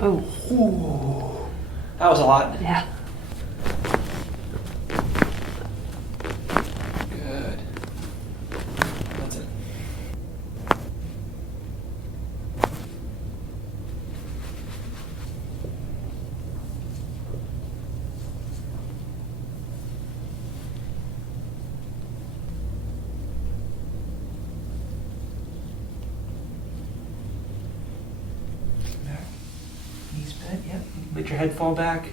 Oh, Ooh, that was a lot. yeah. Good. That's it. Back. Knees bent, yep. Let your head fall back.